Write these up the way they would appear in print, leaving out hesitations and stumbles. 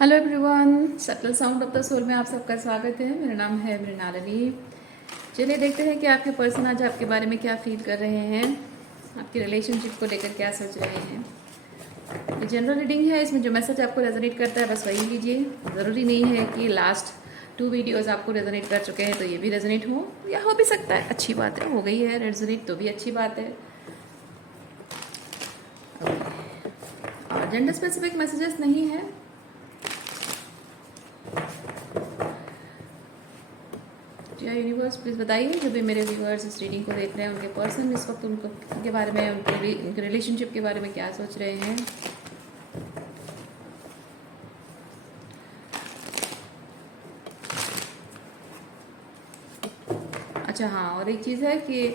Hello everyone, subtle sound of the soul में आप सबका स्वागत है। मेरा नाम है मृणालिनी। चलिए देखते हैं कि आपके पर्सन आज आपके बारे में क्या फील कर रहे हैं, आपकी रिलेशनशिप को लेकर क्या सोच रहे हैं। ये जनरल रीडिंग है, इसमें जो मैसेज आपको रेजोनेट करता है बस वही लीजिए। ज़रूरी नहीं है कि लास्ट 2 वीडियोस आपको रेजोनेट कर चुके हैं तो ये भी रेजोनेट हो, या हो भी सकता है। अच्छी बात है, हो गई है रेजोनेट तो भी अच्छी बात है। और जेंडर स्पेसिफिक मैसेजेस नहीं है। या यूनिवर्स प्लीज़ बताइए, जो भी मेरे व्यूअर्स इस रीडिंग को देख रहे हैं उनके पर्सन इस वक्त उनके बारे में, उनके रिलेशनशिप के बारे में क्या सोच रहे हैं। अच्छा हाँ, और एक चीज़ है कि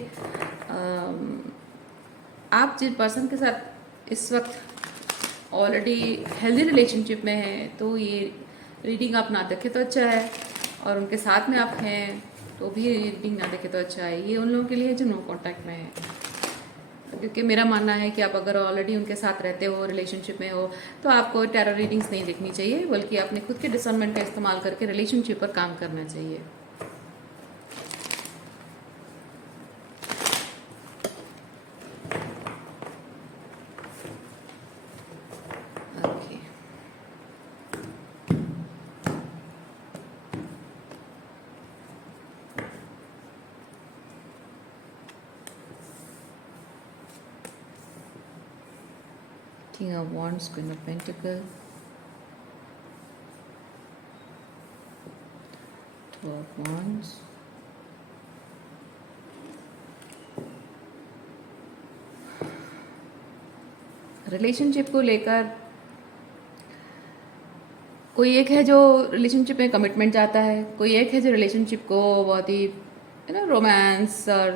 आप जिस पर्सन के साथ इस वक्त ऑलरेडी हेल्दी रिलेशनशिप में हैं तो ये रीडिंग आप ना देखें तो अच्छा है, और उनके साथ में आप हैं तो भी रीडिंग ना देखें तो अच्छा है। ये उन लोगों के लिए जो नो कांटेक्ट में है, क्योंकि मेरा मानना है कि आप अगर ऑलरेडी उनके साथ रहते हो, रिलेशनशिप में हो, तो आपको टैरो रीडिंग्स नहीं देखनी चाहिए, बल्कि अपने खुद के डिसर्नमेंट का इस्तेमाल करके रिलेशनशिप पर काम करना चाहिए। Okay, King of Wands, Queen of Pentacles, Two of Wands, relationship को लेकर कोई एक है जो रिलेशनशिप में कमिटमेंट चाहता है, कोई एक है जो रिलेशनशिप को बहुत ही रोमांस और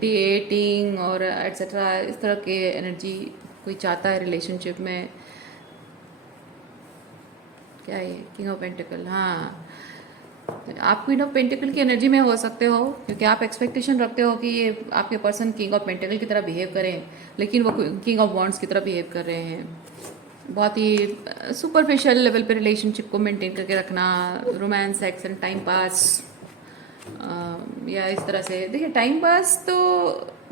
डेटिंग और एट्सेट्रा इस तरह के एनर्जी कोई चाहता है रिलेशनशिप में। क्या है किंग ऑफ पेंटिकल? हाँ, आप क्वीन ऑफ पेंटिकल की एनर्जी में हो सकते हो, क्योंकि आप एक्सपेक्टेशन रखते हो कि ये आपके पर्सन किंग ऑफ पेंटिकल की तरह बिहेव करें, लेकिन वो किंग ऑफ वॉन्ड्स की तरह बिहेव कर रहे हैं। बहुत ही सुपरफिशियल लेवल पे रिलेशनशिप को मेंटेन करके रखना, romance, sex and time pass, या इस तरह से। देखिए, टाइम पास तो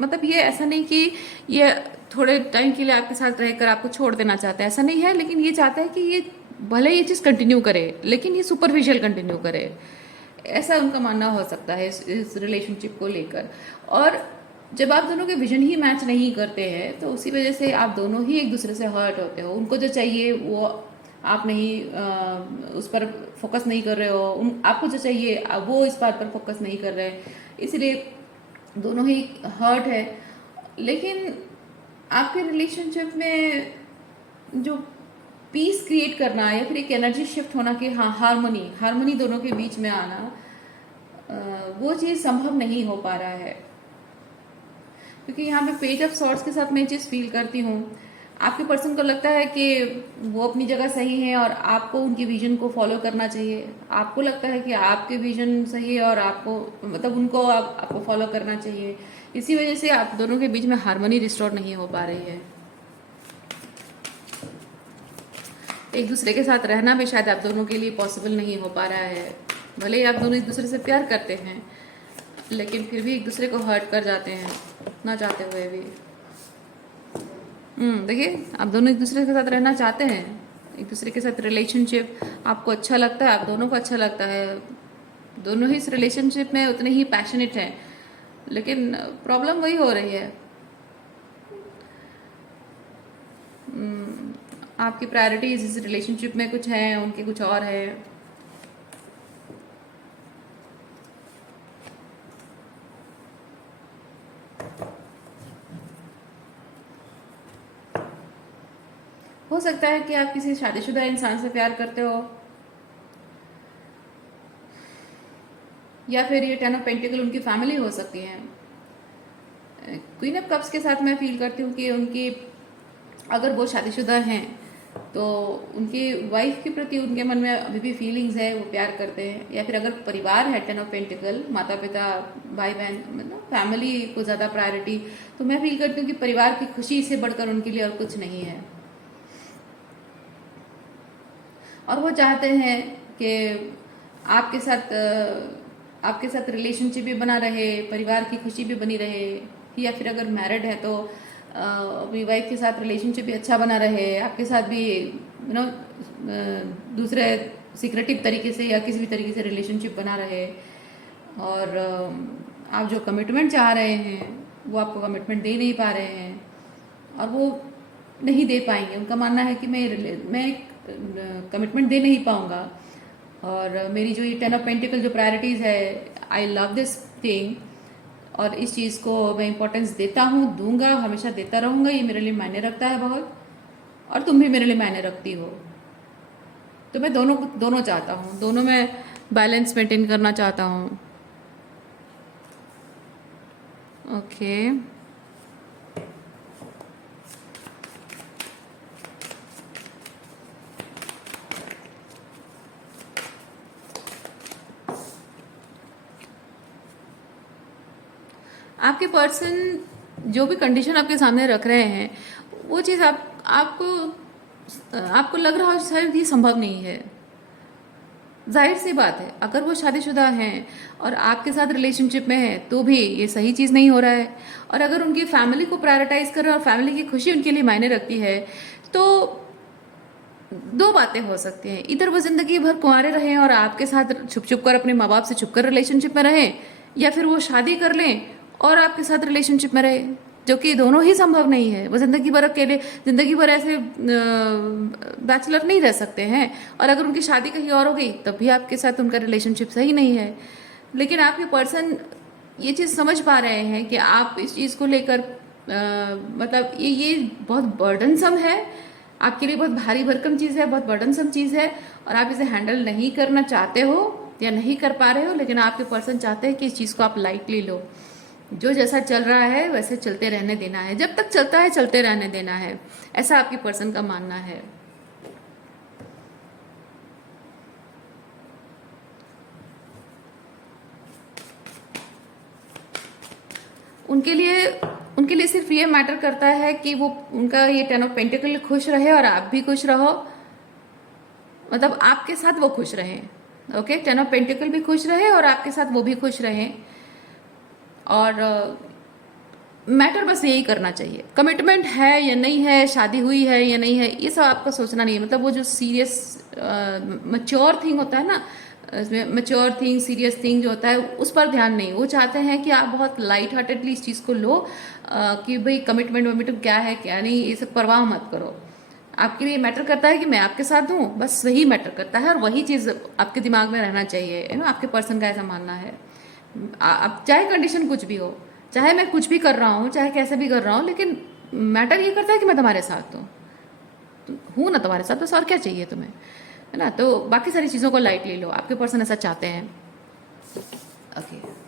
मतलब ये ऐसा नहीं कि ये थोड़े टाइम के लिए आपके साथ रहकर आपको छोड़ देना चाहता है, ऐसा नहीं है, लेकिन ये चाहता है कि ये भले ये चीज़ कंटिन्यू करे लेकिन ये सुपरफिशियल कंटिन्यू करे, ऐसा उनका मानना हो सकता है इस रिलेशनशिप को लेकर। और जब आप दोनों के विजन ही मैच नहीं करते हैं तो उसी वजह से आप दोनों ही एक दूसरे से हर्ट होते हो। उनको जो चाहिए वो आप नहीं, उस पर फोकस नहीं कर रहे हो, आपको जो चाहिए वो इस बात पर फोकस नहीं कर रहे, इसलिए दोनों ही हर्ट है। लेकिन आपके रिलेशनशिप में जो पीस क्रिएट करना या फिर एक एनर्जी शिफ्ट होना कि हाँ, हारमोनी हारमोनी दोनों के बीच में आना, वो चीज़ संभव नहीं हो पा रहा है। क्योंकि यहाँ पे पेज ऑफ सॉर्ट्स के साथ मैं ये चीज़ फील करती हूँ, आपके पर्सन को लगता है कि वो अपनी जगह सही है और आपको उनकी विजन को फॉलो करना चाहिए। आपको लगता है कि आपके विजन सही है और आपको मतलब उनको आपको फॉलो करना चाहिए। इसी वजह से आप दोनों के बीच में हारमोनी रिस्टोर नहीं हो पा रही है। एक दूसरे के साथ रहना भी शायद आप दोनों के लिए पॉसिबल नहीं हो पा रहा है। भले ही आप दोनों एक दूसरे से प्यार करते हैं, लेकिन फिर भी एक दूसरे को हर्ट कर जाते हैं ना चाहते हुए भी। देखिए, आप दोनों एक दूसरे के साथ रहना चाहते हैं, एक दूसरे के साथ रिलेशनशिप आपको अच्छा लगता है, आप दोनों को अच्छा लगता है, दोनों ही इस रिलेशनशिप में उतने ही पैशनेट हैं, लेकिन प्रॉब्लम वही हो रही है। आपकी प्रायोरिटीज इस रिलेशनशिप में कुछ हैं, उनके कुछ और है। हो सकता है कि आप किसी शादीशुदा इंसान से प्यार करते हो, या फिर ये 10 ऑफ पेंटिकल उनकी फैमिली हो सकती है। क्वीन ऑफ कप्स के साथ मैं फील करती हूँ कि उनकी, अगर वो शादीशुदा हैं तो उनकी वाइफ के प्रति उनके मन में अभी भी फीलिंग्स है, वो प्यार करते हैं। या फिर अगर परिवार है 10 ऑफ पेंटिकल, माता पिता, भाई बहन, मतलब फैमिली को ज़्यादा प्रायोरिटी, तो मैं फील करती हूँ कि परिवार की खुशी से बढ़कर उनके लिए और कुछ नहीं है। और वो चाहते हैं कि आपके साथ आपके साथ रिलेशनशिप भी बना रहे, परिवार की खुशी भी बनी रहे, या फिर अगर मैरिड है तो अपनी वाइफ के साथ रिलेशनशिप भी अच्छा बना रहे, आपके साथ भी दूसरे सीक्रेटिव तरीके से या किसी भी तरीके से रिलेशनशिप बना रहे। और आप जो कमिटमेंट चाह रहे हैं वो आपको कमिटमेंट दे नहीं पा रहे हैं, और वो नहीं दे पाएंगे। उनका मानना है कि मैं कमिटमेंट दे नहीं पाऊंगा, और मेरी जो ये 10 ऑफ पेंटिकल जो प्रायोरिटीज़ है, आई लव दिस थिंग, और इस चीज़ को मैं इम्पोर्टेंस देता हूँ, दूंगा, हमेशा देता रहूँगा, ये मेरे लिए मायने रखता है बहुत, और तुम भी मेरे लिए मायने रखती हो। तो मैं दोनों दोनों चाहता हूँ, दोनों में बैलेंस मेंटेन करना चाहता हूँ। ओके, आपके पर्सन जो भी कंडीशन आपके सामने रख रहे हैं, वो चीज़ आपको आपको लग रहा है शायद ये संभव नहीं है। जाहिर सी बात है, अगर वो शादीशुदा हैं और आपके साथ रिलेशनशिप में है तो भी ये सही चीज़ नहीं हो रहा है। और अगर उनकी फैमिली को प्रायोरिटाइज कर रहे हैं और फैमिली की खुशी उनके लिए मायने रखती है, तो दो बातें हो सकती हैं। इधर वो जिंदगी भर कुंवारे रहें और आपके साथ छुप छुप कर अपने माँ बाप से छुप कर रिलेशनशिप में रहें, या फिर वो शादी कर लें और आपके साथ रिलेशनशिप में रहे, जो कि दोनों ही संभव नहीं है। वो जिंदगी भर अकेले, जिंदगी भर ऐसे बैचलर नहीं रह सकते हैं। और अगर उनकी शादी कहीं और हो गई तब भी आपके साथ उनका रिलेशनशिप सही नहीं है। लेकिन आपके पर्सन ये चीज़ समझ पा रहे हैं कि आप इस चीज़ को लेकर मतलब ये बहुत बर्डनसम है आपके लिए, बहुत भारी भरकम चीज़ है, बहुत बर्डनसम चीज़ है, और आप इसे हैंडल नहीं करना चाहते हो या नहीं कर पा रहे हो। लेकिन आपके पर्सन चाहते हैं कि इस चीज़ को आप लाइटली लो। जो जैसा चल रहा है वैसे चलते रहने देना है, जब तक चलता है चलते रहने देना है, ऐसा आपके पर्सन का मानना है। उनके लिए सिर्फ ये मैटर करता है कि वो उनका ये 10 ऑफ पेंटिकल खुश रहे और आप भी खुश रहो, मतलब आपके साथ वो खुश रहें। ओके, 10 ऑफ पेंटिकल भी खुश रहे और आपके साथ वो भी खुश रहें। और मैटर बस यही करना चाहिए। कमिटमेंट है या नहीं है, शादी हुई है या नहीं है, ये सब आपका सोचना नहीं है। मतलब वो जो सीरियस मैच्योर थिंग होता है ना, इसमें मैच्योर थिंग, सीरियस थिंग जो होता है उस पर ध्यान नहीं। वो चाहते हैं कि आप बहुत लाइट हार्टेडली इस चीज़ को लो, कि भाई कमिटमेंट वमिटमेंट क्या है क्या नहीं, ये सब परवाह मत करो। आपके लिए मैटर करता है कि मैं आपके साथ हूँ, बस वही मैटर करता है, और वही चीज़ आपके दिमाग में रहना चाहिए। यू नो, आपके पर्सन का ऐसा मानना है। अब चाहे कंडीशन कुछ भी हो, चाहे मैं कुछ भी कर रहा हूँ, चाहे कैसे भी कर रहा हूँ, लेकिन मैटर ये करता है कि मैं तुम्हारे साथ हूँ ना, तुम्हारे साथ, बस और क्या चाहिए तुम्हें, है ना। तो बाकी सारी चीज़ों को लाइट ले लो, आपके पर्सन ऐसा चाहते हैं। Okay,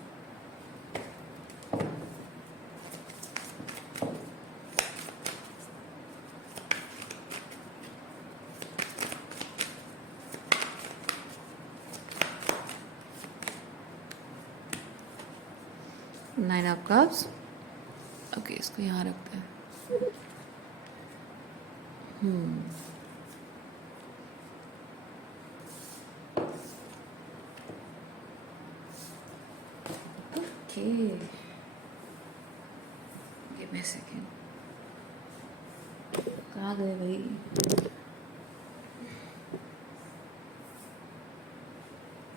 nine of cups. Okay, इसको यहाँ रखते हैं। Okay, give me a second. कहाँ गए भाई?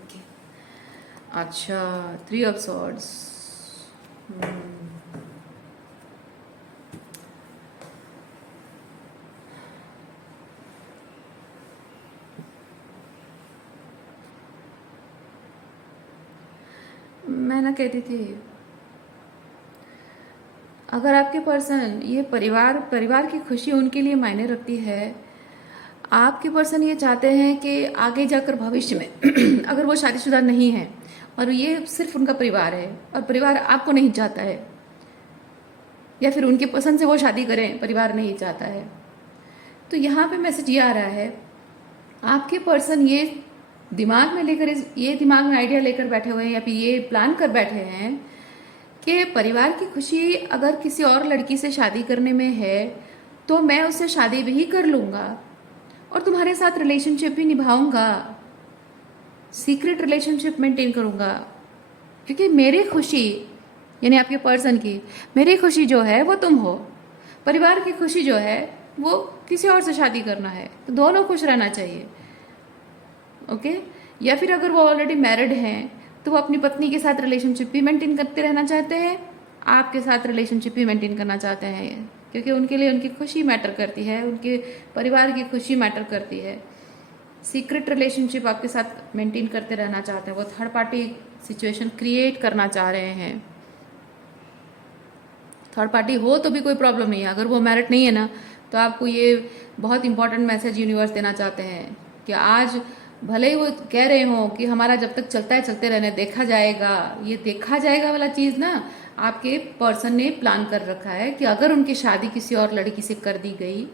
ओके, अच्छा, 3 ऑफ सॉर्ड्स। मैं ना कहती थी, अगर आपके पर्सन ये परिवार की खुशी उनके लिए मायने रखती है, आपके पर्सन ये चाहते हैं कि आगे जाकर भविष्य में अगर वो शादीशुदा नहीं है और ये सिर्फ उनका परिवार है और परिवार आपको नहीं चाहता है, या फिर उनके पसंद से वो शादी करें, परिवार नहीं चाहता है, तो यहाँ पे मैसेज ये आ रहा है, आपके पर्सन ये दिमाग में लेकर, ये दिमाग में आइडिया लेकर बैठे हुए हैं, या फिर ये प्लान कर बैठे हैं कि परिवार की खुशी अगर किसी और लड़की से शादी करने में है तो मैं उससे शादी भी कर लूँगा, और तुम्हारे साथ रिलेशनशिप भी निभाऊंगा, सीक्रेट रिलेशनशिप मेंटेन करूंगा, क्योंकि मेरी खुशी यानी आपके पर्सन की, मेरी खुशी जो है वो तुम हो, परिवार की खुशी जो है वो किसी और से शादी करना है, तो दोनों खुश रहना चाहिए। ओके। या फिर अगर वो ऑलरेडी मैरिड हैं तो वो अपनी पत्नी के साथ रिलेशनशिप भी मेंटेन करते रहना चाहते हैं, आपके साथ रिलेशनशिप भी मेंटेन करना चाहते हैं, क्योंकि उनके लिए उनकी खुशी मैटर करती है, उनके परिवार की खुशी मैटर करती है। सीक्रेट रिलेशनशिप आपके साथ मेंटेन करते रहना चाहते हैं, वो थर्ड पार्टी सिचुएशन क्रिएट करना चाह रहे हैं। थर्ड पार्टी हो तो भी कोई प्रॉब्लम नहीं है, अगर वो मैरिड नहीं है ना, तो आपको ये बहुत इंपॉर्टेंट मैसेज यूनिवर्स देना चाहते हैं कि आज भले ही वो कह रहे हो कि हमारा जब तक चलता है चलते रहने, देखा जाएगा, ये देखा जाएगा वाला चीज़ ना आपके पर्सन ने प्लान कर रखा है कि अगर उनकी शादी किसी और लड़की से कर दी गई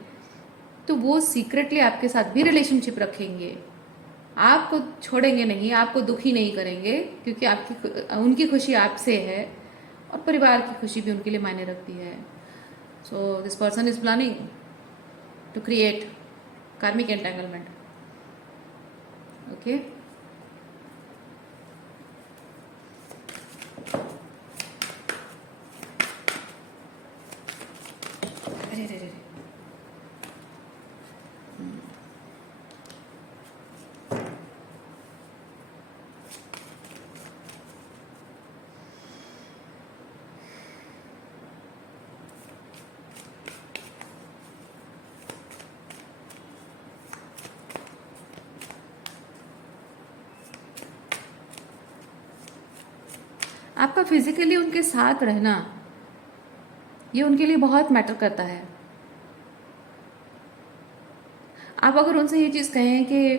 तो वो सीक्रेटली आपके साथ भी रिलेशनशिप रखेंगे, आपको छोड़ेंगे नहीं, आपको दुखी नहीं करेंगे, क्योंकि आपकी उनकी खुशी आपसे है और परिवार की खुशी भी उनके लिए मायने रखती है। So this person is planning to create karmic entanglement. Okay. अरे अरे अरे, आपका फिजिकली उनके साथ रहना ये उनके लिए बहुत मैटर करता है। आप अगर उनसे ये चीज़ कहें कि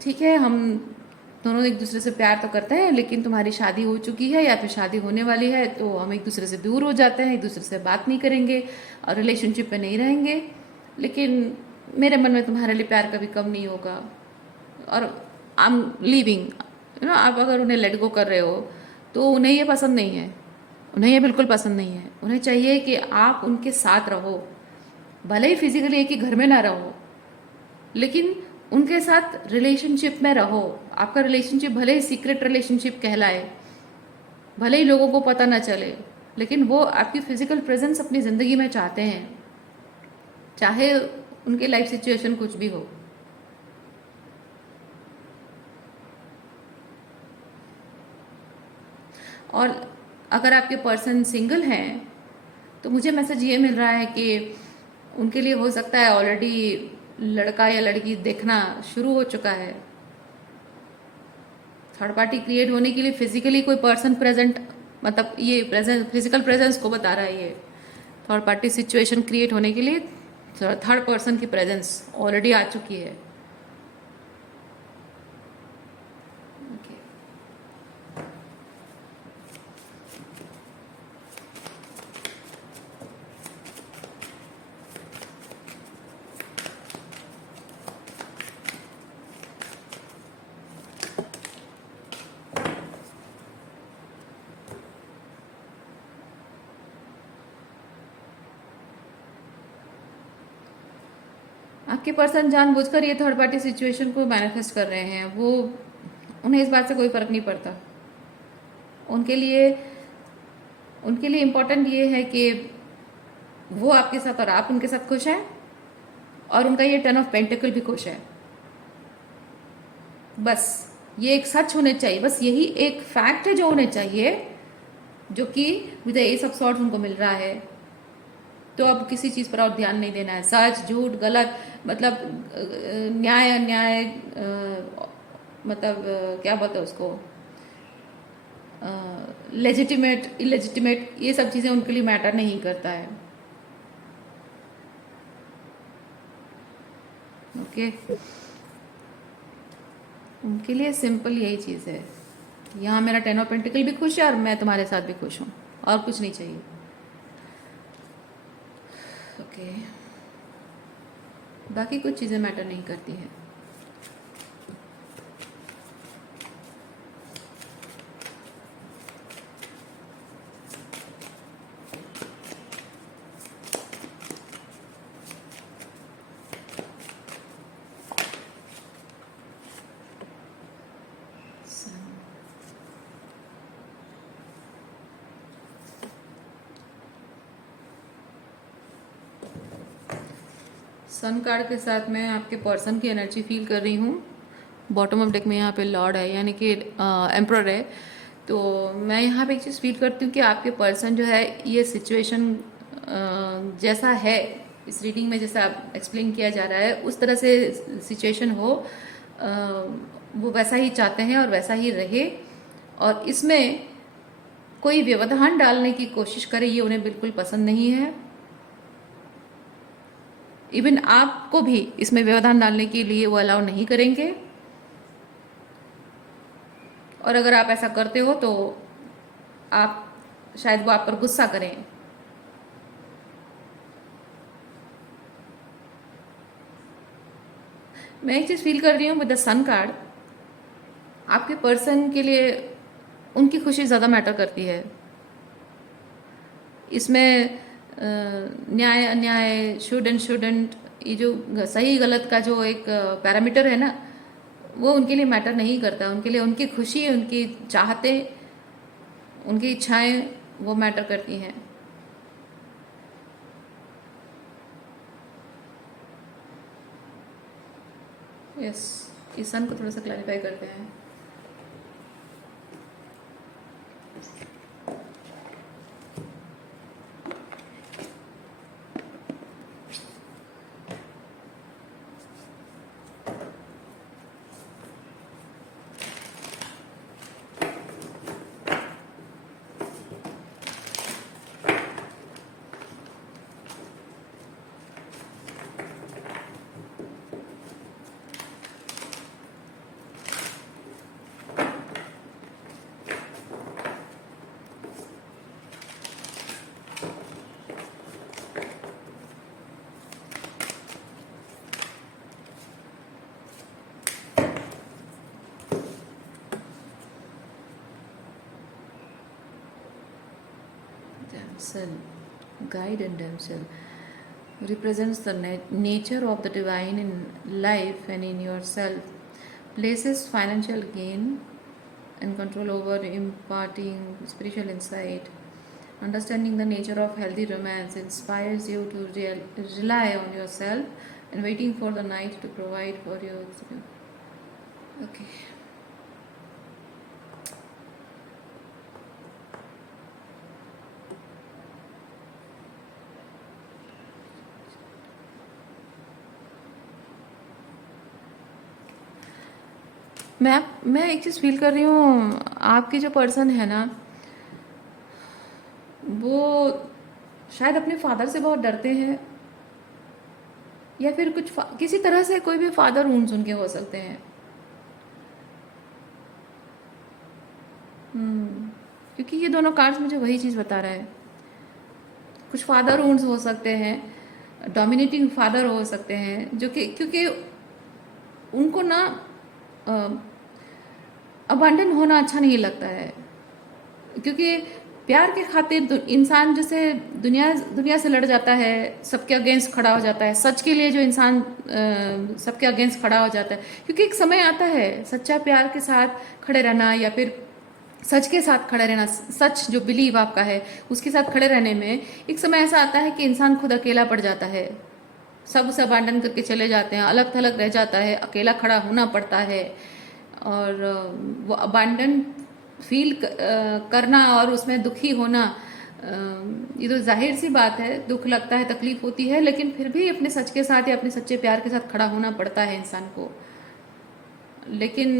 ठीक है हम दोनों एक दूसरे से प्यार तो करते हैं, लेकिन तुम्हारी शादी हो चुकी है या फिर शादी होने वाली है, तो हम एक दूसरे से दूर हो जाते हैं, एक दूसरे से बात नहीं करेंगे और रिलेशनशिप में नहीं रहेंगे, लेकिन मेरे मन में तुम्हारे लिए प्यार कभी कम नहीं होगा और आई एम लीविंग, आप अगर उन्हें लेट गो कर रहे हो तो उन्हें ये पसंद नहीं है, उन्हें ये बिल्कुल पसंद नहीं है। उन्हें चाहिए कि आप उनके साथ रहो, भले ही फिजिकली एक ही घर में ना रहो, लेकिन उनके साथ रिलेशनशिप में रहो। आपका रिलेशनशिप भले ही सीक्रेट रिलेशनशिप कहलाए, भले ही लोगों को पता ना चले, लेकिन वो आपकी फिजिकल प्रेजेंस अपनी ज़िंदगी में चाहते हैं, चाहे उनके लाइफ सिचुएशन कुछ भी हो। और अगर आपके पर्सन सिंगल हैं तो मुझे मैसेज ये मिल रहा है कि उनके लिए हो सकता है ऑलरेडी लड़का या लड़की देखना शुरू हो चुका है। थर्ड पार्टी क्रिएट होने के लिए फिजिकली कोई पर्सन प्रेजेंट, मतलब ये प्रेजेंस, फिजिकल प्रेजेंस को बता रहा है। ये थर्ड पार्टी सिचुएशन क्रिएट होने के लिए थर्ड पर्सन की प्रेजेंस ऑलरेडी आ चुकी है। आपके पर्सन जानबूझकर ये थर्ड पार्टी सिचुएशन को मैनिफेस्ट कर रहे हैं, वो उन्हें इस बात से कोई फर्क नहीं पड़ता। उनके लिए इम्पोर्टेंट ये है कि वो आपके साथ और आप उनके साथ खुश हैं, और उनका ये 10 ऑफ पेंटिकल भी खुश है। बस ये एक सच होने चाहिए, बस यही एक फैक्ट है जो होने चाहिए, जो कि विद एस ऑफ सॉर्ड्स उनको मिल रहा है। तो अब किसी चीज़ पर और ध्यान नहीं देना है, सच झूठ गलत, मतलब न्याय अन्याय, मतलब क्या बोलते हैं उसको, लेजिटिमेट इलेजिटिमेट, ये सब चीज़ें उनके लिए मैटर नहीं करता है। ओके। उनके लिए सिंपल यही चीज़ है, यहाँ मेरा 10 ऑफ पेंटिकल भी खुश है और मैं तुम्हारे साथ भी खुश हूँ, और कुछ नहीं चाहिए। ओके। बाकी कुछ चीज़ें मैटर नहीं करती है। सन कार्ड के साथ मैं आपके पर्सन की एनर्जी फील कर रही हूँ। बॉटम ऑफ डेक में यहाँ पे लॉर्ड है, यानी कि एम्प्रर है। तो मैं यहाँ पे एक चीज़ फील करती हूँ कि आपके पर्सन जो है ये सिचुएशन जैसा है इस रीडिंग में, जैसा आप एक्सप्लेन किया जा रहा है उस तरह से सिचुएशन हो, वो वैसा ही चाहते हैं और वैसा ही रहे। और इसमें कोई व्यवधान डालने की कोशिश करे ये उन्हें बिल्कुल पसंद नहीं है। इवन आपको भी इसमें व्यवधान डालने के लिए वो अलाउ नहीं करेंगे। और अगर आप ऐसा करते हो तो आप शायद वो आप पर गुस्सा करें। मैं एक चीज़ फील कर रही हूँ विद द सन कार्ड, आपके पर्सन के लिए उनकी खुशी ज़्यादा मैटर करती है। इसमें न्याय अन्याय, शुड एंड शुडंट, ये जो सही गलत का जो एक पैरामीटर है ना, वो उनके लिए मैटर नहीं करता। उनके लिए उनकी खुशी, उनकी चाहते, उनकी इच्छाएं वो मैटर करती हैं। यस, इस सन को थोड़ा सा क्लैरिफाई करते हैं। Damsel, guide and damsel represents the nature of the divine in life and in yourself. Places financial gain and control over imparting spiritual insight. Understanding the nature of healthy romance inspires you to rely on yourself and waiting for the night to provide for you. Okay. मैं एक चीज़ feel कर रही हूँ, आपके जो person है ना वो शायद अपने फादर से बहुत डरते हैं, या फिर कुछ किसी तरह से कोई भी फादर वुंड्स उनके हो सकते हैं। क्योंकि ये दोनों कार्ड्स मुझे वही चीज़ बता रहा है। कुछ फादर वुंड्स हो सकते हैं, डोमिनेटिंग फादर हो सकते हैं, जो कि क्योंकि उनको ना अबंडन होना अच्छा नहीं लगता है। क्योंकि प्यार के खातिर इंसान जैसे दुनिया से लड़ जाता है, सबके अगेंस्ट खड़ा हो जाता है। सच के लिए जो इंसान सबके अगेंस्ट खड़ा हो जाता है, क्योंकि एक समय आता है सच्चा प्यार के साथ खड़े रहना या फिर सच के साथ खड़े रहना, सच जो बिलीव आपका है उसके साथ खड़े रहने में एक समय ऐसा आता है कि इंसान खुद अकेला पड़ जाता है। सब उसे अबांडन करके चले जाते हैं, अलग थलग रह जाता है, अकेला खड़ा होना पड़ता है। और वो अबांडन फील करना और उसमें दुखी होना, ये तो जाहिर सी बात है, दुख लगता है, तकलीफ होती है, लेकिन फिर भी अपने सच के साथ या अपने सच्चे प्यार के साथ खड़ा होना पड़ता है इंसान को। लेकिन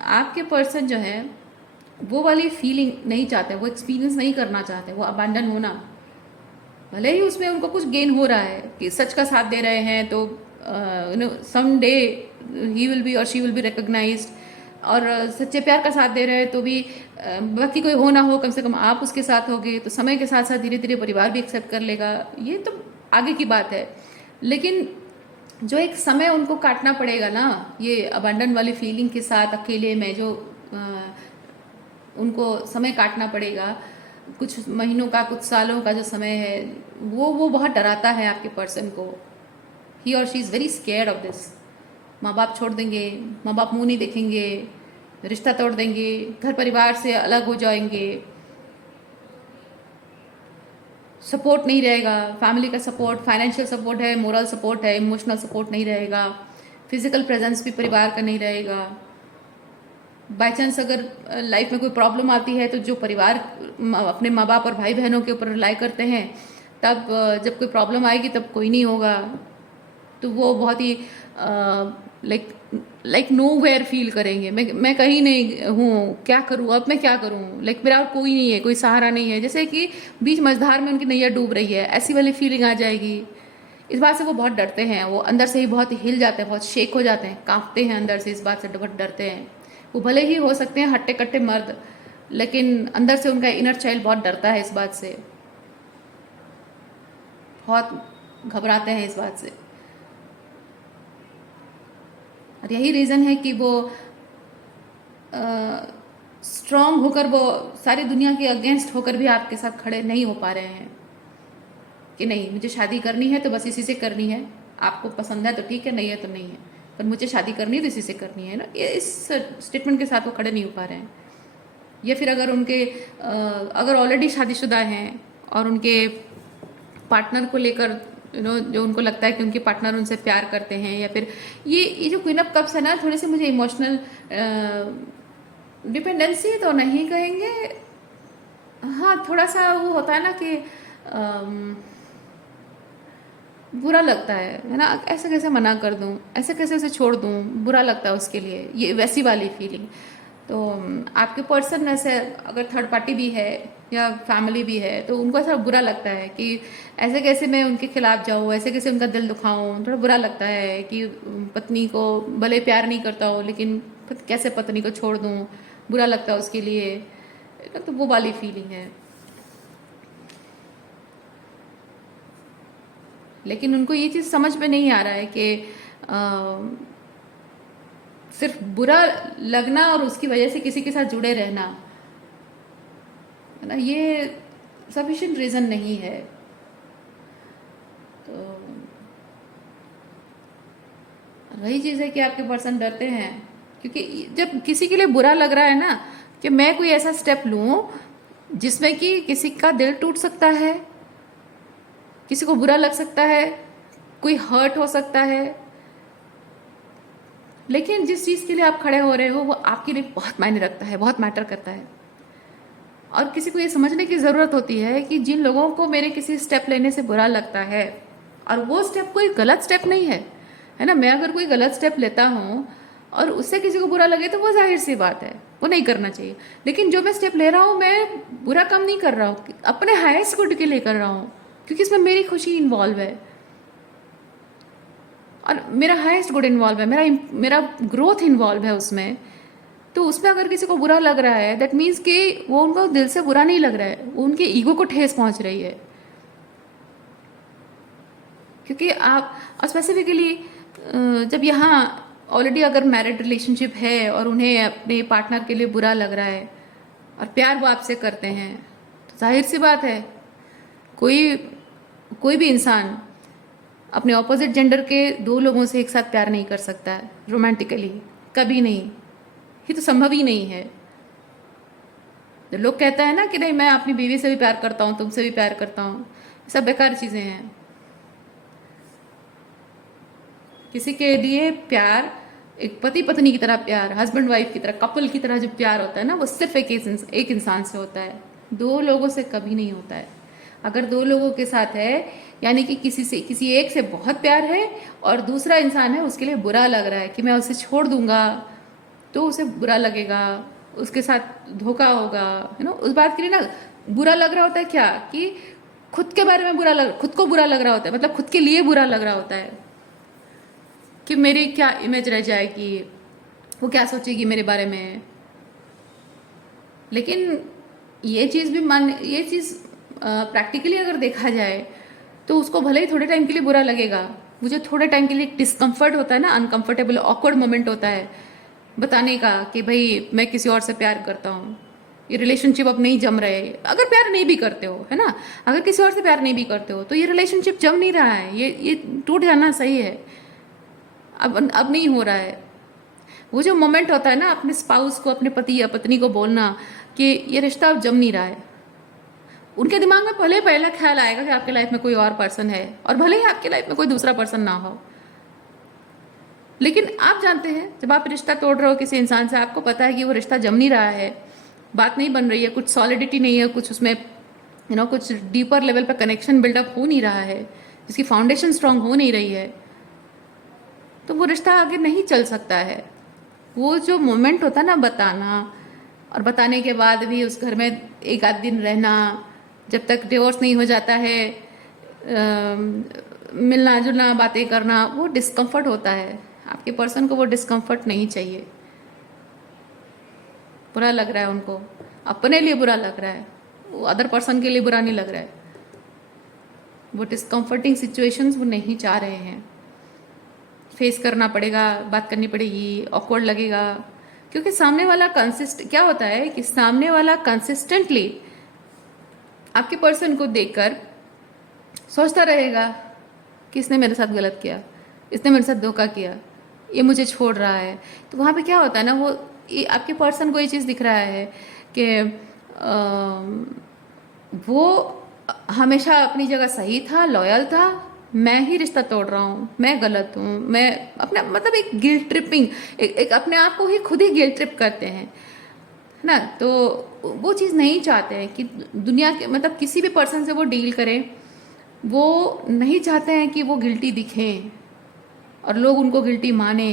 आपके पर्सन जो है वो वाली फीलिंग नहीं चाहते, वो एक्सपीरियंस नहीं करना चाहते, वो अबांडन होना। भले ही उसमें उनको कुछ गेन हो रहा है कि सच का साथ दे रहे हैं, तो some day he will be और शी विल बी रिकग्नाइज्ड, और सच्चे प्यार का साथ दे रहे हैं तो भी बाकी कोई हो ना हो, कम से कम आप उसके साथ होगे, तो समय के साथ साथ धीरे धीरे परिवार भी एक्सेप्ट कर लेगा। ये तो आगे की बात है। लेकिन जो एक समय उनको काटना पड़ेगा ना, ये अबंडन वाली फीलिंग के साथ अकेले में जो उनको समय काटना पड़ेगा, कुछ महीनों का, कुछ सालों का जो समय है, वो बहुत डराता है आपके पर्सन को। ही और she is very scared of this. माँ बाप छोड़ देंगे, माँ बाप मुंह नहीं देखेंगे, रिश्ता तोड़ देंगे, घर परिवार से अलग हो जाएंगे। सपोर्ट नहीं रहेगा, फैमिली का सपोर्ट, फाइनेंशियल सपोर्ट है, मोरल सपोर्ट है, इमोशनल सपोर्ट नहीं रहेगा, फिजिकल प्रेजेंस भी परिवार का नहीं रहेगा। बाई चांस अगर लाइफ में कोई प्रॉब्लम आती है तो जो परिवार अपने माँ बाप और भाई बहनों के ऊपर रिलाई करते हैं, तब जब कोई प्रॉब्लम आएगी तब कोई नहीं होगा, तो वो बहुत ही like like nowhere feel करेंगे। मैं कहीं नहीं हूँ, क्या करूँ अब, मैं क्या करूँ, लाइक मेरा कोई नहीं है, कोई सहारा नहीं है, जैसे कि बीच मझधार में उनकी नैया डूब रही है, ऐसी वाली फीलिंग आ जाएगी। इस बात से वो बहुत डरते हैं, वो अंदर से ही बहुत हिल जाते हैं, बहुत शेक हो जाते हैं, कांपते हैं अंदर से, इस बात से बहुत डरते हैं। वो भले ही हो सकते हैं हट्टे कट्टे मर्द, लेकिन अंदर से उनका इनर चाइल्ड बहुत डरता है इस बात से, बहुत घबराते हैं इस बात से। और यही रीज़न है कि वो स्ट्रांग होकर, वो सारी दुनिया के अगेंस्ट होकर भी आपके साथ खड़े नहीं हो पा रहे हैं कि नहीं मुझे शादी करनी है तो बस इसी से करनी है, आपको पसंद है तो ठीक है, नहीं है तो नहीं है, पर मुझे शादी करनी है तो इसी से करनी है ना, ये इस स्टेटमेंट के साथ वो खड़े नहीं हो पा रहे हैं। या फिर अगर उनके अगर ऑलरेडी शादीशुदा हैं और उनके पार्टनर को लेकर जो उनको लगता है कि उनके पार्टनर उनसे प्यार करते हैं, या फिर ये जो क्वीन ऑफ कप्स है ना, थोड़ी सी मुझे इमोशनल डिपेंडेंसी तो नहीं कहेंगे, हाँ थोड़ा सा वो होता है ना कि बुरा लगता है ना, ऐसे कैसे मना कर दूं, ऐसे कैसे उसे छोड़ दूं, बुरा लगता है उसके लिए, ये वैसी वाली फीलिंग। तो आपके पर्सन ऐसे अगर थर्ड पार्टी भी है या फैमिली भी है तो उनको ऐसा बुरा लगता है कि ऐसे कैसे मैं उनके खिलाफ जाऊँ, ऐसे कैसे उनका दिल दुखाऊँ, थोड़ा बुरा लगता है कि पत्नी को भले प्यार नहीं करता हो लेकिन कैसे पत्नी को छोड़ दूँ, बुरा लगता है उसके लिए, तो वो वाली फीलिंग है। लेकिन उनको ये चीज़ समझ में नहीं आ रहा है कि सिर्फ बुरा लगना और उसकी वजह से किसी के साथ जुड़े रहना है ना, ये सफिशिएंट रीज़न नहीं है। तो वही चीज़ है कि आपके पर्सन डरते हैं, क्योंकि जब किसी के लिए बुरा लग रहा है ना कि मैं कोई ऐसा स्टेप लूँ जिसमें कि किसी का दिल टूट सकता है, किसी को बुरा लग सकता है, कोई हर्ट हो सकता है, लेकिन जिस चीज़ के लिए आप खड़े हो रहे हो वो आपके लिए बहुत मायने रखता है, बहुत मैटर करता है। और किसी को ये समझने की ज़रूरत होती है कि जिन लोगों को मेरे किसी स्टेप लेने से बुरा लगता है, और वो स्टेप कोई गलत स्टेप नहीं है ना, मैं अगर कोई गलत स्टेप लेता हूँ और उससे किसी को बुरा लगे तो वो जाहिर सी बात है, वो नहीं करना चाहिए। लेकिन जो मैं स्टेप ले रहा हूँ, मैं बुरा काम नहीं कर रहा हूँ, अपने हाईएस्ट गुड के लिए कर रहा हूँ, क्योंकि इसमें मेरी खुशी इन्वॉल्व है और मेरा हाईएस्ट गुड इन्वॉल्व है, मेरा ग्रोथ इन्वॉल्व है उसमें। तो उसमें अगर किसी को बुरा लग रहा है, दैट मीन्स कि वो उनको दिल से बुरा नहीं लग रहा है, वो उनके ईगो को ठेस पहुंच रही है। क्योंकि आप स्पेसिफिकली जब यहाँ ऑलरेडी अगर मैरिड रिलेशनशिप है और उन्हें अपने पार्टनर के लिए बुरा लग रहा है और प्यार वो आपसे करते हैं, तो जाहिर सी बात है कोई कोई भी इंसान अपने ऑपोजिट जेंडर के दो लोगों से एक साथ प्यार नहीं कर सकता है रोमांटिकली, कभी नहीं, ये तो संभव ही नहीं है। तो लोग कहता है ना कि नहीं मैं अपनी बीवी से भी प्यार करता हूँ, तुमसे भी प्यार करता हूँ, सब बेकार चीज़ें हैं। किसी के लिए प्यार एक पति पत्नी की तरह प्यार, हस्बैंड वाइफ की तरह, कपल की तरह जो प्यार होता है ना, वो सिर्फ एक इंसान से होता है, दो लोगों से कभी नहीं होता है। अगर दो लोगों के साथ है, यानी कि किसी एक से बहुत प्यार है और दूसरा इंसान है उसके लिए बुरा लग रहा है कि मैं उसे छोड़ दूंगा, तो उसे बुरा लगेगा, उसके साथ धोखा होगा, है ना। उस बात के लिए ना बुरा लग रहा होता है क्या, कि खुद के बारे में खुद को बुरा लग रहा होता है, मतलब खुद के लिए बुरा लग रहा होता है कि मेरी क्या इमेज रह जाएगी, वो क्या सोचेगी मेरे बारे में। लेकिन ये चीज़ भी ये चीज़ प्रैक्टिकली अगर देखा जाए तो उसको भले ही थोड़े टाइम के लिए बुरा लगेगा, मुझे थोड़े टाइम के लिए डिस्कम्फर्ट होता है ना, अनकंफर्टेबल ऑकवर्ड मोमेंट होता है बताने का कि भाई मैं किसी और से प्यार करता हूँ, ये रिलेशनशिप अब नहीं जम रहे। अगर प्यार नहीं भी करते हो, है ना, अगर किसी और से प्यार नहीं भी करते हो तो ये रिलेशनशिप जम नहीं रहा है, ये टूट जाना सही है, अब नहीं हो रहा है। वो जो मोमेंट होता है ना अपने स्पाउस को, अपने पति या पत्नी को बोलना कि ये रिश्ता अब जम नहीं रहा है, उनके दिमाग में पहला ख्याल आएगा कि आपके लाइफ में कोई और पर्सन है, और भले ही आपके लाइफ में कोई दूसरा पर्सन ना हो। लेकिन आप जानते हैं जब आप रिश्ता तोड़ रहे हो किसी इंसान से, आपको पता है कि वो रिश्ता जम नहीं रहा है, बात नहीं बन रही है, कुछ सॉलिडिटी नहीं है, कुछ उसमें कुछ डीपर लेवल पर कनेक्शन बिल्डअप हो नहीं रहा है, जिसकी फाउंडेशन स्ट्रांग हो नहीं रही है, तो वो रिश्ता आगे नहीं चल सकता है। वो जो मोमेंट होता है ना बताना, और बताने के बाद भी उस घर में एक आध दिन रहना, जब तक डिवोर्स नहीं हो जाता है, मिलना जुलना, बातें करना, वो डिस्कम्फर्ट होता है। आपके पर्सन को वो डिस्कम्फर्ट नहीं चाहिए। बुरा लग रहा है उनको, अपने लिए बुरा लग रहा है, वो अदर पर्सन के लिए बुरा नहीं लग रहा है। वो डिस्कम्फर्टिंग सिचुएशंस वो नहीं चाह रहे हैं, फेस करना पड़ेगा, बात करनी पड़ेगी, ऑकवर्ड लगेगा, क्योंकि सामने वाला क्या होता है कि सामने वाला कंसिस्टेंटली आपके पर्सन को देखकर सोचता रहेगा कि इसने मेरे साथ गलत किया, इसने मेरे साथ धोखा किया, ये मुझे छोड़ रहा है। तो वहाँ पे क्या होता है ना, वो आपके पर्सन को ये चीज़ दिख रहा है कि वो हमेशा अपनी जगह सही था, लॉयल था, मैं ही रिश्ता तोड़ रहा हूँ, मैं गलत हूँ, मैं अपना मतलब एक गिल्ट ट्रिपिंग, एक अपने आप को ही खुद ही गिल्ट ट्रिप करते हैं ना। तो वो चीज़ नहीं चाहते हैं कि दुनिया के मतलब किसी भी पर्सन से वो डील करें, वो नहीं चाहते हैं कि वो गिल्टी दिखें और लोग उनको गिल्टी माने,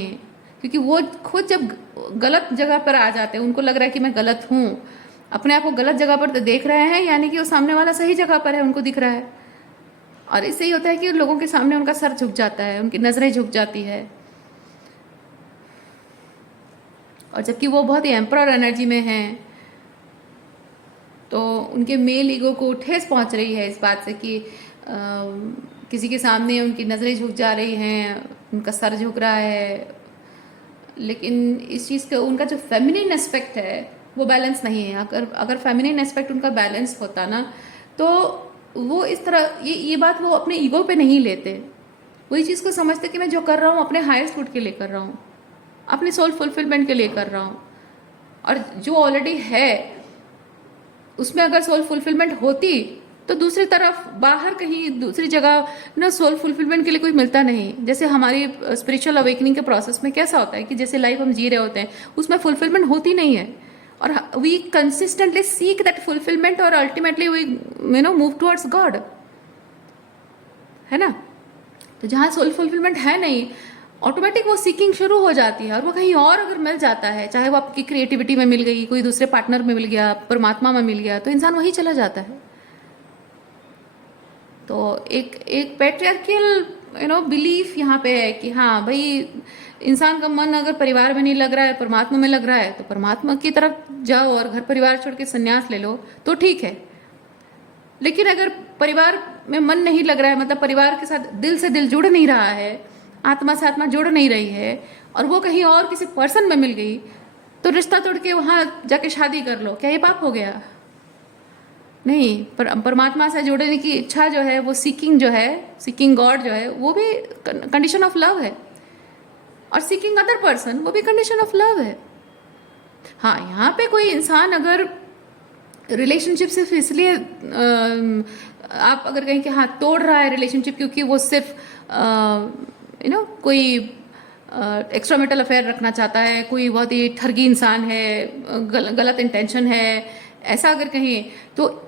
क्योंकि वो खुद जब गलत जगह पर आ जाते हैं, उनको लग रहा है कि मैं गलत हूँ, अपने आप को गलत जगह पर तो देख रहे हैं, यानी कि वो सामने वाला सही जगह पर है, उनको दिख रहा है। और इससे ही होता है कि लोगों के सामने उनका सर झुक जाता है, उनकी नजरें झुक जाती है, और जबकि वो बहुत ही एम्परर एनर्जी में हैं, तो उनके मेल ईगो को ठेस पहुंच रही है इस बात से कि किसी के सामने उनकी नज़रें झुक जा रही हैं, उनका सर झुक रहा है। लेकिन इस चीज़ का उनका जो फेमिनिन एस्पेक्ट है वो बैलेंस नहीं है। अगर फेमिनिन एस्पेक्ट उनका बैलेंस होता ना, तो वो इस तरह ये बात वो अपने ईगो पे नहीं लेते, वो इस चीज़ को समझते कि मैं जो कर रहा हूँ अपने हाईएस्ट गुड के लिए कर रहा हूँ, अपने सोल फुलफिलमेंट के लिए कर रहा हूँ। और जो ऑलरेडी है उसमें अगर सोल फुलफिलमेंट होती तो दूसरी तरफ बाहर कहीं दूसरी जगह ना सोल फुलफिलमेंट के लिए कोई मिलता नहीं। जैसे हमारी स्पिरिचुअल अवेकनिंग के प्रोसेस में कैसा होता है कि जैसे लाइफ हम जी रहे होते हैं उसमें फुलफिलमेंट होती नहीं है, और we consistently seek that fulfilment, और ultimately we move towards God, है ना। तो जहाँ सोल फुलफिलमेंट है नहीं, ऑटोमेटिक वो सीकिंग शुरू हो जाती है, और वो कहीं और अगर मिल जाता है, चाहे वो आपकी क्रिएटिविटी में मिल गई, कोई दूसरे पार्टनर में मिल गया, परमात्मा में मिल गया, तो इंसान वहीं चला जाता है। तो एक पैट्रियार्कियल बिलीफ यहाँ पे है कि हाँ भाई, इंसान का मन अगर परिवार में नहीं लग रहा है, परमात्मा में लग रहा है, तो परमात्मा की तरफ जाओ और घर परिवार छोड़ के संन्यास ले लो तो ठीक है। लेकिन अगर परिवार में मन नहीं लग रहा है, मतलब परिवार के साथ दिल से दिल जुड़ नहीं रहा है, आत्मा से आत्मा जुड़ नहीं रही है, और वो कहीं और किसी पर्सन में मिल गई, तो रिश्ता तोड़ के वहाँ जाके शादी कर लो, क्या ये पाप हो गया? नहीं। परमात्मा से जुड़ने की इच्छा जो है, वो सीकिंग गॉड जो है, वो भी कंडीशन ऑफ लव है, और सीकिंग अदर पर्सन वो भी कंडीशन ऑफ लव है। हाँ, यहाँ पे कोई इंसान अगर रिलेशनशिप सिर्फ इसलिए आप अगर कहें कि हाँ तोड़ रहा है रिलेशनशिप क्योंकि वो सिर्फ कोई एक्स्ट्रामेटल अफेयर रखना चाहता है, कोई बहुत ही ठगी इंसान है, गलत इंटेंशन है, ऐसा अगर कहें, तो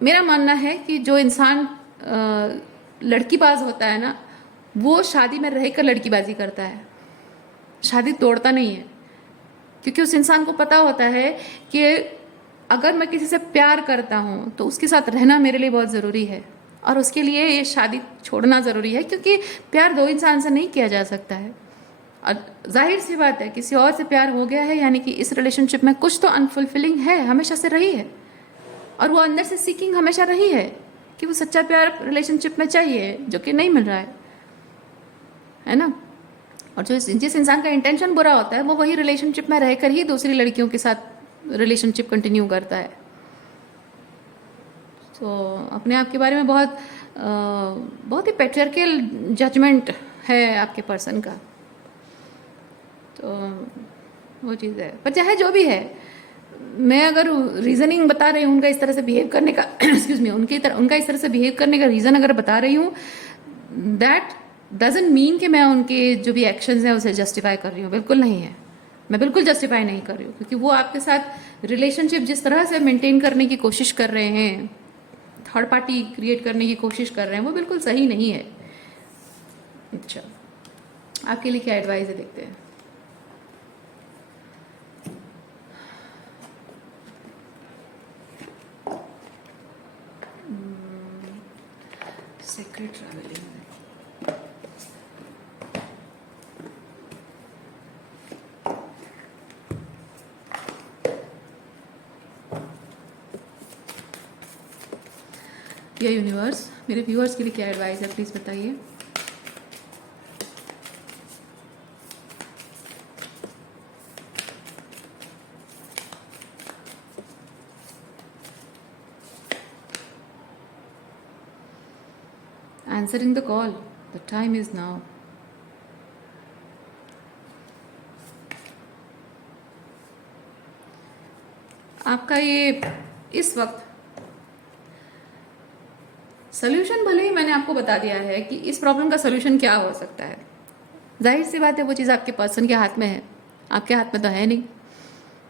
मेरा मानना है कि जो इंसान लड़कीबाज होता है ना, वो शादी में रहकर लड़कीबाजी करता है, शादी तोड़ता नहीं है। क्योंकि उस इंसान को पता होता है कि अगर मैं किसी से प्यार करता हूँ तो उसके साथ रहना मेरे लिए बहुत ज़रूरी है, और उसके लिए ये शादी छोड़ना ज़रूरी है, क्योंकि प्यार दो इंसान से नहीं किया जा सकता है। और जाहिर सी बात है, किसी और से प्यार हो गया है यानी कि इस रिलेशनशिप में कुछ तो अनफुलफिलिंग है, हमेशा से रही है, और वो अंदर से सीकिंग हमेशा रही है कि वो सच्चा प्यार रिलेशनशिप में चाहिए, जो कि नहीं मिल रहा है ना। और जिस इंसान का इंटेंशन बुरा होता है, वो वही रिलेशनशिप में रहकर ही दूसरी लड़कियों के साथ रिलेशनशिप कंटिन्यू करता है। तो अपने आप के बारे में बहुत ही पैट्रियार्कल जजमेंट है आपके पर्सन का, तो वो चीज़ है। पर चाहे जो भी है, मैं अगर रीजनिंग बता रही हूँ उनका इस तरह से बिहेव करने का एक्सक्यूज मी, उनका इस तरह से बिहेव करने का रीजन अगर बता रही हूँ, दैट डजेंट मीन कि मैं उनके जो भी एक्शंस हैं उसे जस्टिफाई कर रही हूँ। बिल्कुल नहीं है, मैं बिल्कुल जस्टिफाई नहीं कर रही हूँ, क्योंकि वो आपके साथ रिलेशनशिप जिस तरह से मेंटेन करने की कोशिश कर रहे हैं, थर्ड पार्टी क्रिएट करने की कोशिश कर रहे हैं, वो बिल्कुल सही नहीं है। अच्छा, आपके लिए क्या एडवाइस है, देखते हैं। सीक्रेट ट्रैवलिंग, या यूनिवर्स मेरे व्यूअर्स के लिए क्या एडवाइस है, प्लीज बताइए। Answering the call. The time is now. आपका ये इस वक्त सोल्यूशन, भले ही मैंने आपको बता दिया है कि इस प्रॉब्लम का सोल्यूशन क्या हो सकता है। जाहिर सी बात है वो चीज़ आपके पर्सन के हाथ में है, आपके हाथ में तो है नहीं,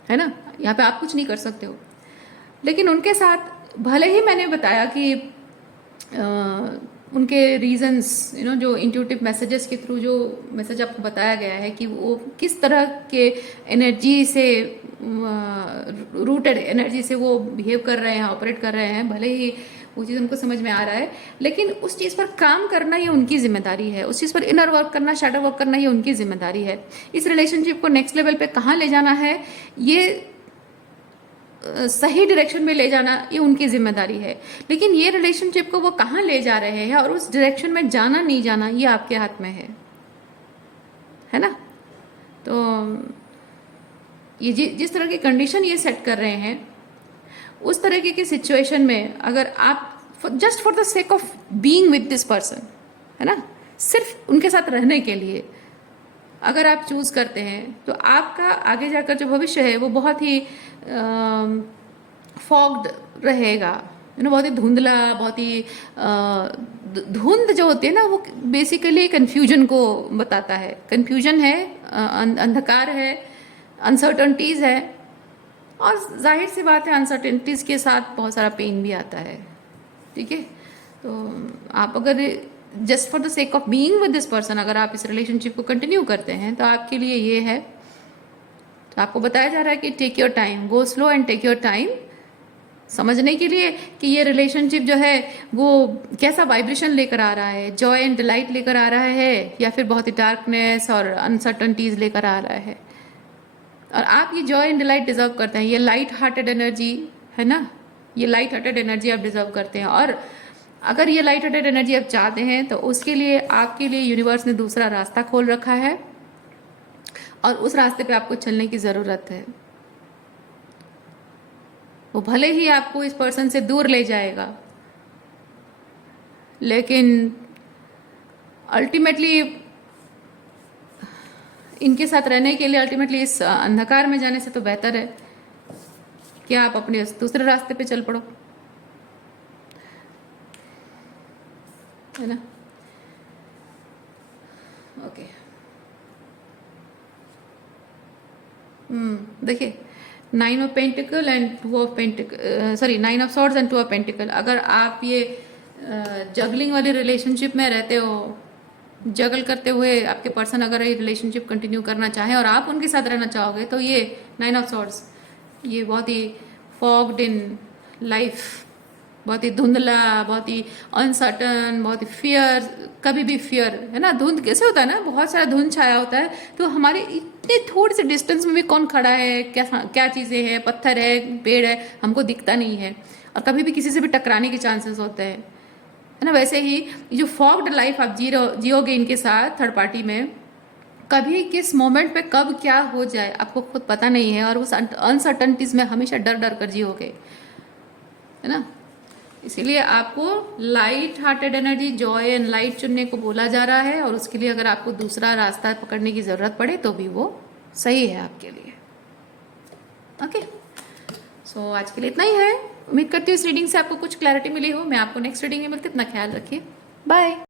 है ना। यहाँ पे आप कुछ नहीं कर सकते हो। लेकिन उनके साथ भले ही मैंने बताया कि उनके रीजंस, जो इंट्यूटिव मैसेजेस के थ्रू जो मैसेज आपको बताया गया है कि वो किस तरह के एनर्जी से, रूटेड एनर्जी से वो बिहेव कर रहे हैं, ऑपरेट कर रहे हैं, भले ही वो चीज़ उनको समझ में आ रहा है, लेकिन उस चीज़ पर काम करना ये उनकी जिम्मेदारी है। उस चीज़ पर इनर वर्क करना, शैडो वर्क करना ये उनकी जिम्मेदारी है। इस रिलेशनशिप को नेक्स्ट लेवल पे कहाँ ले जाना है, ये सही डायरेक्शन में ले जाना, ये उनकी जिम्मेदारी है। लेकिन ये रिलेशनशिप को वो कहाँ ले जा रहे हैं और उस डायरेक्शन में जाना नहीं जाना, ये आपके हाथ में है ना। तो ये जिस तरह की कंडीशन ये सेट कर रहे हैं, उस तरह की सिचुएशन में अगर आप just for the sake of being with this person, है ना, सिर्फ उनके साथ रहने के लिए अगर आप चूज करते हैं, तो आपका आगे जाकर जो भविष्य है वो बहुत ही फॉग्ड रहेगा, बहुत ही धुंधला, बहुत ही धुंध जो होती है ना, वो बेसिकली कंफ्यूजन को बताता है। कंफ्यूजन है, अंधकार है, अनसर्टनिटीज है, और जाहिर सी बात है अनसर्टेनिटीज़ के साथ बहुत सारा पेन भी आता है। ठीक है, तो आप अगर just for the sake of being with this person अगर आप इस रिलेशनशिप को कंटिन्यू करते हैं, तो आपके लिए ये है, तो आपको बताया जा रहा है कि take your time, go slow and take your time, समझने के लिए कि ये रिलेशनशिप जो है वो कैसा वाइब्रेशन लेकर आ रहा है, जॉय एंड डिलाइट लेकर आ रहा है, या फिर बहुत ही डार्कनेस और अनसर्टनिटीज लेकर आ रहा है। और आप ये जॉय एंड डिलाइट डिजर्व करते हैं, ये लाइट हार्टेड एनर्जी है ना, ये लाइट हार्टेड एनर्जी आप डिजर्व करते हैं। और अगर ये लाइट हार्टेड एनर्जी आप चाहते हैं, तो उसके लिए आपके लिए यूनिवर्स ने दूसरा रास्ता खोल रखा है, और उस रास्ते पे आपको चलने की ज़रूरत है। वो भले ही आपको इस पर्सन से दूर ले जाएगा, लेकिन अल्टीमेटली इनके साथ रहने के लिए, अल्टीमेटली इस अंधकार में जाने से तो बेहतर है कि आप अपने उस दूसरे रास्ते पे चल पड़ो, है ना। ओके, देखिए, 9 of pentacle and 2 of pentacle, sorry 9 of swords and 2 of pentacle. अगर आप ये जगलिंग वाली रिलेशनशिप में रहते हो, जगल करते हुए आपके पर्सन अगर ये रिलेशनशिप कंटिन्यू करना चाहे और आप उनके साथ रहना चाहोगे, तो ये 9 ऑफ सॉर्ड्स, ये बहुत ही फॉग्ड इन लाइफ, बहुत ही धुंधला, बहुत ही अनसर्टन, बहुत ही फियर, कभी भी फियर, है ना। धुंध कैसे होता है ना, बहुत सारा धुंध छाया होता है, तो हमारे इतने थोड़े से डिस्टेंस में भी कौन खड़ा है, क्या क्या चीज़ें हैं, पत्थर है, पेड़ है, हमको दिखता नहीं है, और कभी भी किसी से भी टकराने के चांसेस होते हैं, है ना। वैसे ही जो फॉग्ड लाइफ आप जियोगे इनके साथ थर्ड पार्टी में, कभी किस मोमेंट पे कब क्या हो जाए आपको खुद पता नहीं है, और उस अनसर्टनिटीज में हमेशा डर डर कर जियोगे, है ना। इसीलिए आपको light hearted energy, Joy and light चुनने को बोला जा रहा है, और उसके लिए अगर आपको दूसरा रास्ता पकड़ने की ज़रूरत पड़े तो भी वो सही है आपके लिए। ओके, सो आज के लिए इतना ही है। उम्मीद करती हूँ इस रीडिंग से आपको कुछ क्लैरिटी मिली हो। मैं आपको नेक्स्ट रीडिंग में मिलती हूँ। अपना ख्याल रखिए। बाय।